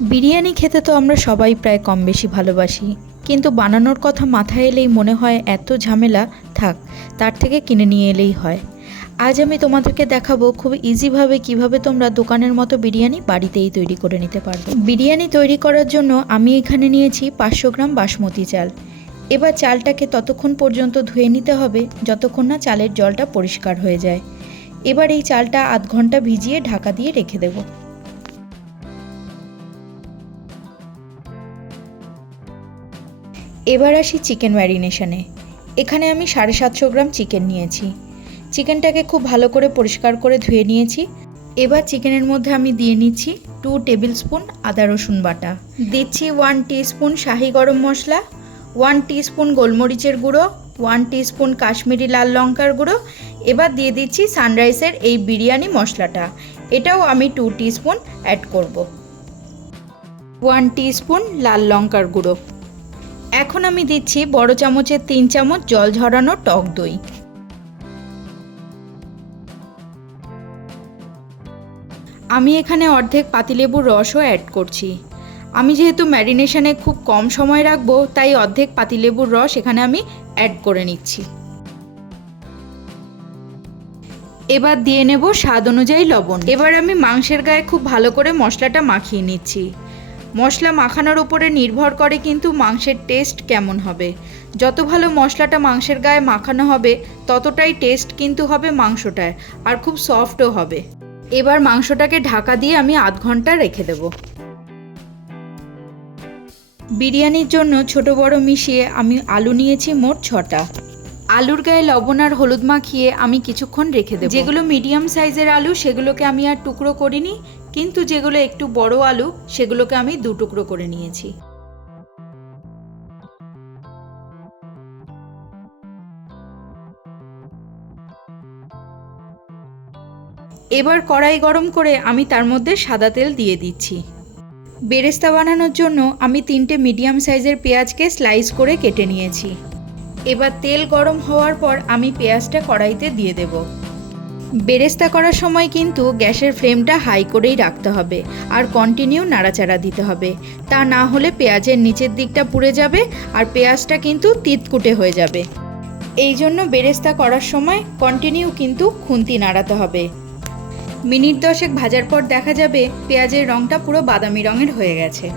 বিরিয়ানি খেতে তো আমরা সবাই প্রায় কম বেশি ভালোবাসি, কিন্তু বানানোর কথা মাথায় এলেই মনে হয় এত ঝামেলা, থাক তার থেকে কিনে নিয়ে এলেই হয়। আজ আমি তোমাদেরকে দেখাবো খুব ইজিভাবে কিভাবে তোমরা দোকানের মতো বিরিয়ানি বাড়িতেই তৈরি করে নিতে পারবে। বিরিয়ানি তৈরি করার জন্য আমি এখানে নিয়েছি 500 গ্রাম বাসমতি চাল। এবার চালটাকে ততক্ষণ পর্যন্ত ধুয়ে নিতে হবে যতক্ষণ না চালের জলটা পরিষ্কার হয়ে যায়। এবার এই চালটা আধ ঘন্টা ভিজিয়ে ঢাকা দিয়ে রেখে দেবো। এবার আসি চিকেন ম্যারিনেশনে। এখানে আমি 750 গ্রাম চিকেন নিয়েছি। চিকেনটাকে খুব ভালো করে পরিষ্কার করে ধুয়ে নিয়েছি। এবার চিকেনের মধ্যে আমি দিয়ে নিচ্ছি 2 টেবিল স্পুন আদা রসুন বাটা, দিচ্ছি 1 টিস্পুন শাহি গরম মশলা, 1 টিস্পুন গোলমরিচের গুঁড়ো, 1 টিস্পুন কাশ্মীরি লাল লঙ্কার গুঁড়ো। এবার দিয়ে দিচ্ছি সানরাইসের এই বিরিয়ানি মশলাটা, এটাও আমি 2 টিস্পুন অ্যাড করব। 1 টিস্পুন লাল লঙ্কার গুঁড়ো। এখন আমি দিচ্ছি বড় চামচের 3 চামচ জল ঝরানো টক দই। আমি এখানে অর্ধেক পাতিলেবুর রসও অ্যাড করছি। আমি যেহেতু ম্যারিনেশনে খুব কম সময় রাখবো, তাই অর্ধেক পাতিলেবুর রস এখানে আমি অ্যাড করে নিচ্ছি। এবার দিয়ে নেব স্বাদ অনুযায়ী লবণ। এবার আমি মাংসের গায়ে খুব ভালো করে মশলাটা মাখিয়ে নিচ্ছি। মশলা মাখানোর উপরে নির্ভর করে কিন্তু মাংসের টেস্ট কেমন হবে। যত ভালো মশলাটা মাংসের গায়ে মাখানো হবে ততটাই টেস্ট কিন্তু হবে মাংসটায়, আর খুব সফটও হবে। এবার মাংসটাকে ঢাকা দিয়ে আমি আধ ঘন্টা রেখে দেব। বিরিয়ানির জন্য ছোট বড় মিশিয়ে আমি আলু নিয়েছি মোট 6টা। আলুর গায়ে লবণ আর হলুদ মাখিয়ে আমি কিছুক্ষণ রেখে দেব। যেগুলো মিডিয়াম সাইজের আলু সেগুলোকে আমি আর টুকরো করিনি, কিন্তু যেগুলো একটু বড় আলু সেগুলোকে আমি 2 টুকরো করে নিয়েছি। এবার কড়াই গরম করে আমি তার মধ্যে সাদা তেল দিয়ে দিচ্ছি। বেরেস্তা বানানোর জন্য আমি 3টে মিডিয়াম সাইজের পেঁয়াজকে স্লাইস করে কেটে নিয়েছি। এবার তেল গরম হওয়ার পর আমি পেঁয়াজটা কড়াইতে দিয়ে দেব। বেরেস্তা করার সময় কিন্তু গ্যাসের ফ্লেমটা হাই করেই রাখতে হবে আর কন্টিনিউ নাড়াচাড়া দিতে হবে, তা না হলে পেঁয়াজের নিচের দিকটা পুড়ে যাবে আর পেঁয়াজটা কিন্তু তিতকুটে হয়ে যাবে। এই জন্য বেরেস্তা করার সময় কন্টিনিউ কিন্তু খুন্তি নাড়াতে হবে। মিনিট 10 ভাজার পর দেখা যাবে পেঁয়াজের রঙটা পুরো বাদামি রঙের হয়ে গেছে।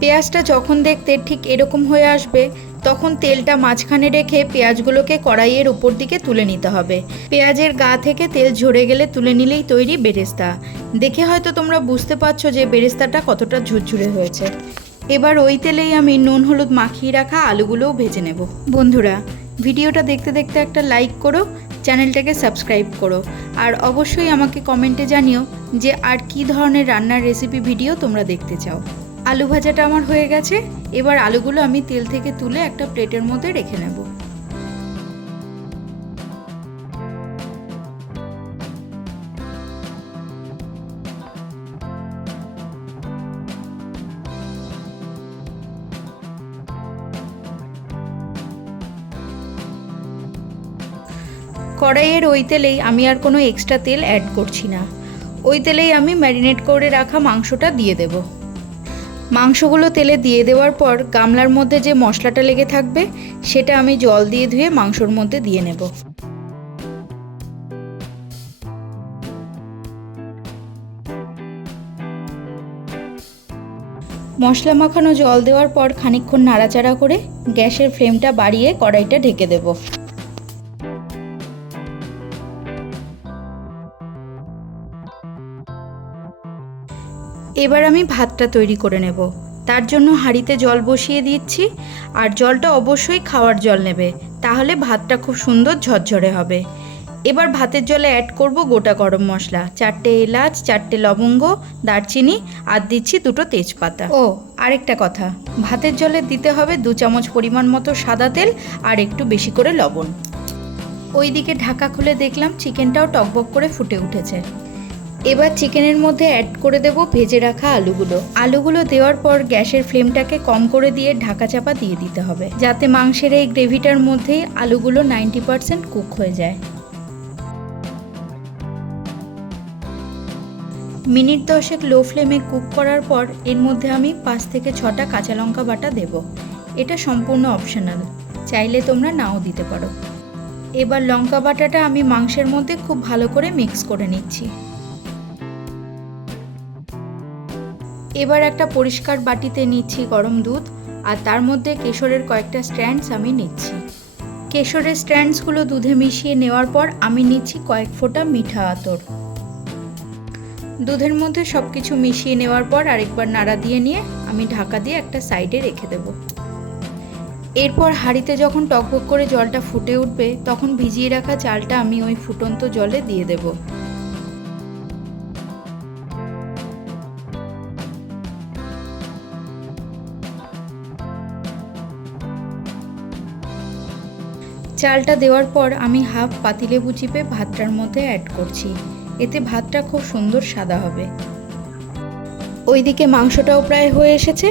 পেঁয়াজটা যখন দেখতে ঠিক এরকম হয়ে আসবে তখন তেলটা মাঝখানে রেখে পেঁয়াজগুলোকে কড়াইয়ের উপর দিকে তুলে নিতে হবে। পেঁয়াজের গা থেকে তেল ঝরে গেলে তুলে নিলেই তৈরি বেরেস্তা। দেখে হয়তো তোমরা বুঝতে পারছো যে বেরেস্তাটা কতটা ঝুরঝুরে হয়েছে। এবার ওই তেলেই আমি নুন হলুদ মাখিয়ে রাখা আলুগুলোও ভেজে নেব। বন্ধুরা, ভিডিওটা দেখতে দেখতে একটা লাইক করো, চ্যানেলটাকে সাবস্ক্রাইব করো, আর অবশ্যই আমাকে কমেন্টে জানিও যে আর কী ধরনের রান্নার রেসিপি ভিডিও তোমরা দেখতে চাও। আলু ভাজাটা আমার হয়ে গেছে। এবার আলুগুলো আমি তেল থেকে তুলে একটা প্লেটের মধ্যে রেখে নেব। কড়াইয়ের ওই তেলেই আমি আর কোনো এক্সট্রা তেল অ্যাড করছি না। ওই তেলেই আমি ম্যারিনেট করে রাখা মাংসটা দিয়ে দেব। মাংসগুলো তেলে দিয়ে দেওয়ার পর গামলার মধ্যে যে মশলাটা লেগে থাকবে সেটা আমি জল দিয়ে ধুয়ে মাংসর মধ্যে দিয়ে নেব। মশলা মাখানো জল দেওয়ার পর খানিকক্ষণ নাড়াচাড়া করে গ্যাসের ফ্লেমটা বাড়িয়ে কড়াইটা ঢেকে দেব। এবার আমি ভাতটা তৈরি করে নেব। তার জন্য হাঁড়িতে জল বসিয়ে দিচ্ছি, আর জলটা অবশ্যই খাওয়ার জল নেবে, তাহলে ভাতটা খুব সুন্দর ঝরঝরে হবে। এবার ভাতের জলে অ্যাড করব গোটা গরম মশলা, 4টে এলাচ, 4টে লবঙ্গ, দারচিনি, আর দিচ্ছি 2টো তেজপাতা। ও আরেকটা কথা, ভাতের জলে দিতে হবে 2 চামচ পরিমাণ মতো সাদা তেল আর একটু বেশি করে লবণ। ওইদিকে ঢাকা খুলে দেখলাম চিকেনটাও টকবক করে ফুটে উঠেছে। এবার চিকেনের মধ্যে অ্যাড করে দেব ভেজে রাখা আলুগুলো দেওয়ার পর গ্যাসের ফ্লেমটাকে কম করে দিয়ে ঢাকা চাপা দিয়ে দিতে হবে, যাতে মাংসের এই গ্রেভিটার মধ্যেই আলুগুলো 90% কুক হয়ে যায়। মিনিট 10 লো ফ্লেমে কুক করার পর এর মধ্যে আমি 5 থেকে 6টা কাঁচা লঙ্কা বাটা দেব। এটা সম্পূর্ণ অপশনাল, চাইলে তোমরা নাও দিতে পারো। এবার লঙ্কা বাটাটা আমি মাংসের মধ্যে খুব ভালো করে মিক্স করে নিচ্ছি। এবার একটা পরিষ্কার বাটিতে নিচ্ছি গরম দুধ, আর তার মধ্যে কেশরের কয়েকটা স্ট্র্যান্ডস আমি নিচ্ছি। কেশরের স্ট্র্যান্ডসগুলো দুধে মিশিয়ে নেওয়ার পর আমি নিচ্ছি কয়েক ফোঁটা মিঠা আতর। দুধের মধ্যে সব কিছু মিশিয়ে নেওয়ার পর আরেকবার নাড়া দিয়ে নিয়ে আমি ঢাকা দিয়ে একটা সাইডে রেখে দেব। এরপর হাঁড়িতে যখন টকবক করে জলটা ফুটে উঠবে তখন ভিজিয়ে রাখা চালটা আমি ওই ফুটন্ত জলে দিয়ে দেব। চালটা দেওয়ার পর আমি হাফ পাতিলেবু চিপে ভাতটার মধ্যে অ্যাড করছি, এতে ভাতটা খুব সুন্দর সাদা হবে। ওইদিকে মাংসটাও প্রায় হয়ে এসেছে,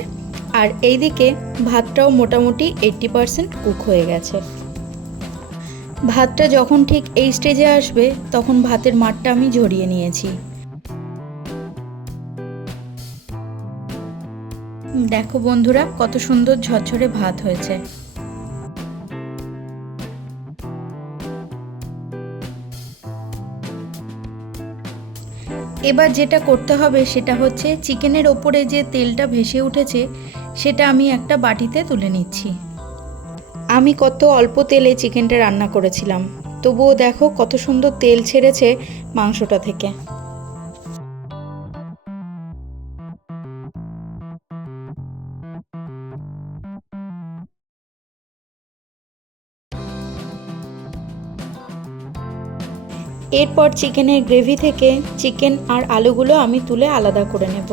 আর এইদিকে ভাতটাও মোটামুটি 80% কুক হয়ে গেছে। ভাতটা যখন ঠিক এই স্টেজে আসবে তখন ভাতের মাড়টা আমি ঝরিয়ে নিয়েছি। দেখো বন্ধুরা, কত সুন্দর ঝরঝরে ভাত হয়েছে। এবার যেটা করতে হবে সেটা হচ্ছে চিকেনের ওপরে যে তেলটা ভেসে উঠেছে সেটা আমি একটা বাটিতে তুলে নিচ্ছি। আমি কত অল্প তেলে চিকেনটা রান্না করেছিলাম, তবুও দেখো কত সুন্দর তেল ছেড়েছে মাংসটা থেকে। এরপর চিকেনের গ্রেভি থেকে চিকেন আর আলুগুলো আমি তুলে আলাদা করে নেব।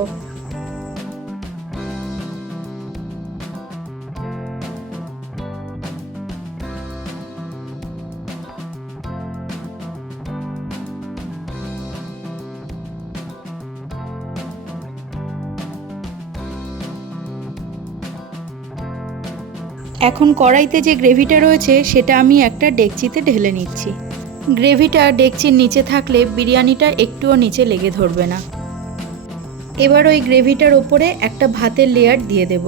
এখন কড়াইতে যে গ্রেভিটা রয়েছে সেটা আমি একটা ডেকচিতে ঢেলে নিচ্ছি। গ্রেভিটা ডেকচির নিচে থাকলে বিরিয়ানিটা একটুও নিচে লেগে ধরবে না। এবার ওই গ্রেভিটার ওপরে একটা ভাতের লেয়ার দিয়ে দেব।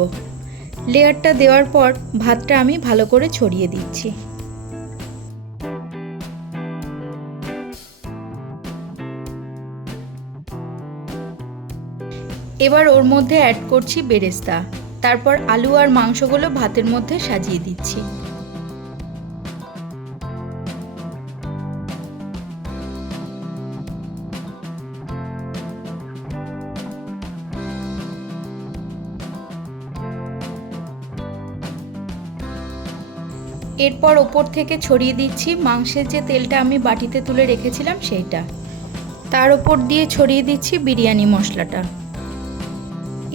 লেয়ারটা দেওয়ার পর ভাতটা আমি ভালো করে ছড়িয়ে দিচ্ছি। এবার ওর মধ্যে অ্যাড করছি বেরেস্তা, তারপর আলু আর মাংসগুলো ভাতের মধ্যে সাজিয়ে দিচ্ছি। এরপর ওপর থেকে ছড়িয়ে দিচ্ছি মাংসের যে তেলটা আমি বাটিতে তুলে রেখেছিলাম সেইটা। তার ওপর দিয়ে ছড়িয়ে দিচ্ছি বিরিয়ানি মশলাটা।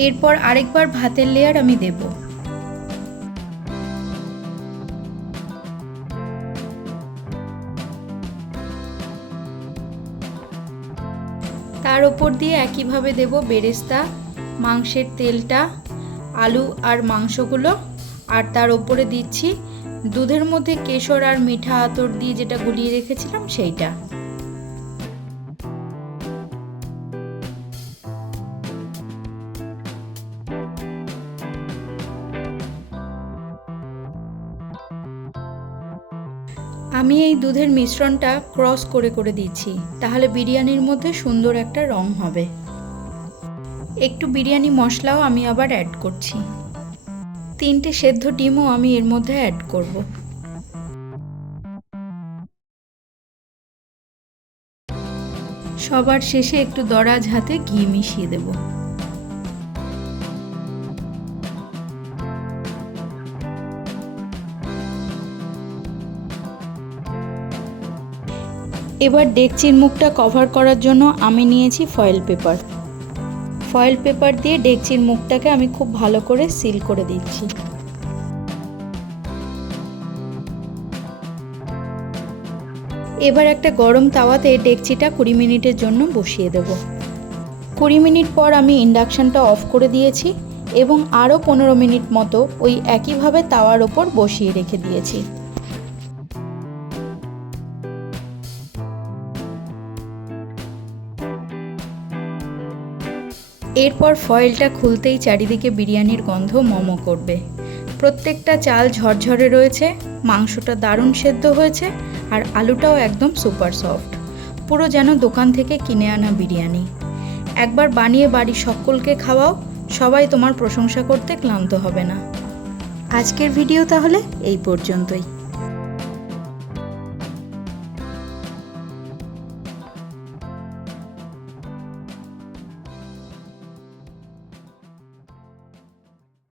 এরপর আরেকবার ভাতের লেয়ার আমি দেব। তার ওপর দিয়ে একইভাবে দেব বেরেস্তা, মাংসের তেলটা, আলু আর মাংসগুলো, আর তার ওপরে দিচ্ছি দুধের মধ্যে কেশর আর মিঠা আতর দিয়ে যেটা গুলিয়ে রেখেছিলাম সেইটা। আমি এই দুধের মিশ্রণটা ক্রস করে করে দিচ্ছি, তাহলে বিরিয়ানির মধ্যে সুন্দর একটা রং হবে। একটু বিরিয়ানি মশলাও আমি আবার অ্যাড করছি। 3টে সেদ্ধ ডিমও আমি এর মধ্যে অ্যাড করব। সবার শেষে একটু দরাজ হাতে ঘি মিশিয়ে দেব। এবার ডেকচির মুখটা কভার করার জন্য আমি নিয়েছি ফয়েল পেপার। ফয়েল পেপার দিয়ে ডেকচির মুখটাকে আমি খুব ভালো করে সিল করে দিচ্ছি। এবার একটা গরম তাওয়াতে ডেকচিটা 20 মিনিটের জন্য বসিয়ে দেব। 20 মিনিট পর আমি ইন্ডাকশনটা অফ করে দিয়েছি এবং আরও 15 মিনিট মতো ওই একইভাবে তাওয়ার ওপর বসিয়ে রেখে দিয়েছি। এরপর ফয়েলটা খুলতেই চারিদিকে বিরিয়ানির গন্ধ মমো করবে। প্রত্যেকটা চাল ঝরঝরে রয়েছে, মাংসটা দারুণ সেদ্ধ হয়েছে, আর আলুটাও একদম সুপার সফট, পুরো যেন দোকান থেকে কিনে আনা বিরিয়ানি। একবার বানিয়ে বাড়ির সকলকে খাওয়াও, সবাই তোমার প্রশংসা করতে ক্লান্ত হবে না। আজকের ভিডিও তাহলে এই পর্যন্তই।